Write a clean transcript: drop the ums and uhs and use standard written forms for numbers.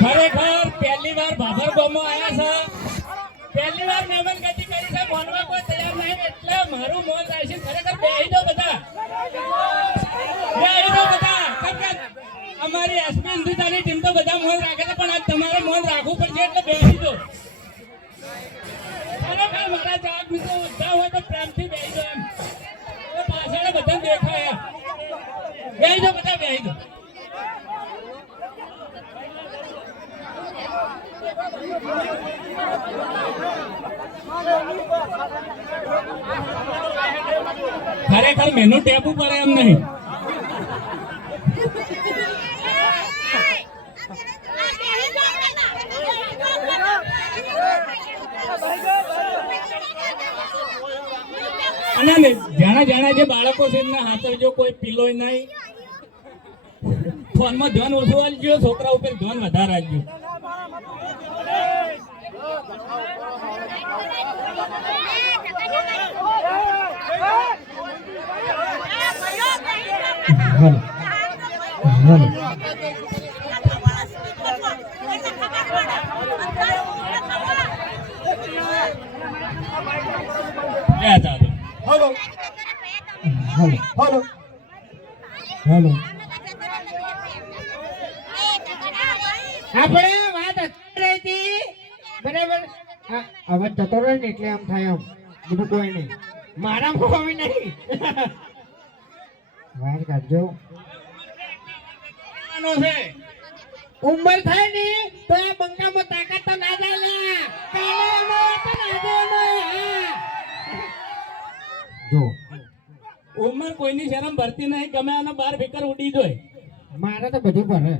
ખરેખર પહેલી વાર ભાભર ગામમાં આવ્યા છે, પહેલી વાર મહેમાન ગતિ કરી છે, માનવા કોઈ તૈયાર નહીં એટલે મારું મોં થાય છે. ખરેખર બેહી દો બધા, બેહી દો બધા. અમારી એસપી હિન્દુસ્તાની ટીમ તો બધા મોં રાખે છે, પણ આજ તમારે મોં રાખવું પડશે એટલે બેહી દો. ખરેખર મારા ચાક મિત્રો બધા હોય તો પ્રેમથી બેહી દો. એમ પાછળ બધા દેખાય. બેહી દો બધા, બેહી દો. ખરેખર મેનુ ટેપું પડે એમ નહીં. અને જાણા જાણા જે બાળકો છે એમના હાથર જો કોઈ પીલો નહીં, ફોનમાં ધ્યાન ઓછું આપજો, છોકરા ઉપર ધ્યાન વધારે આપજો. Hello hello hello. આપણે વાત રહી હતી બરાબર. અવાજ જતો રહે ને એટલે આમ થાય. આમ બધું કોઈ નહીં, મારા કોઈ નહીં. વાર કાઢજો. ઉંમર થાય ને તો આ બંકામાં તાકાત તો ના જાય. જો ઉંમર કોઈની શરમ ભરતી નહીં, ગમે આના બાર ફિકર ઉડી જાય. મારે તો બધું ભરે.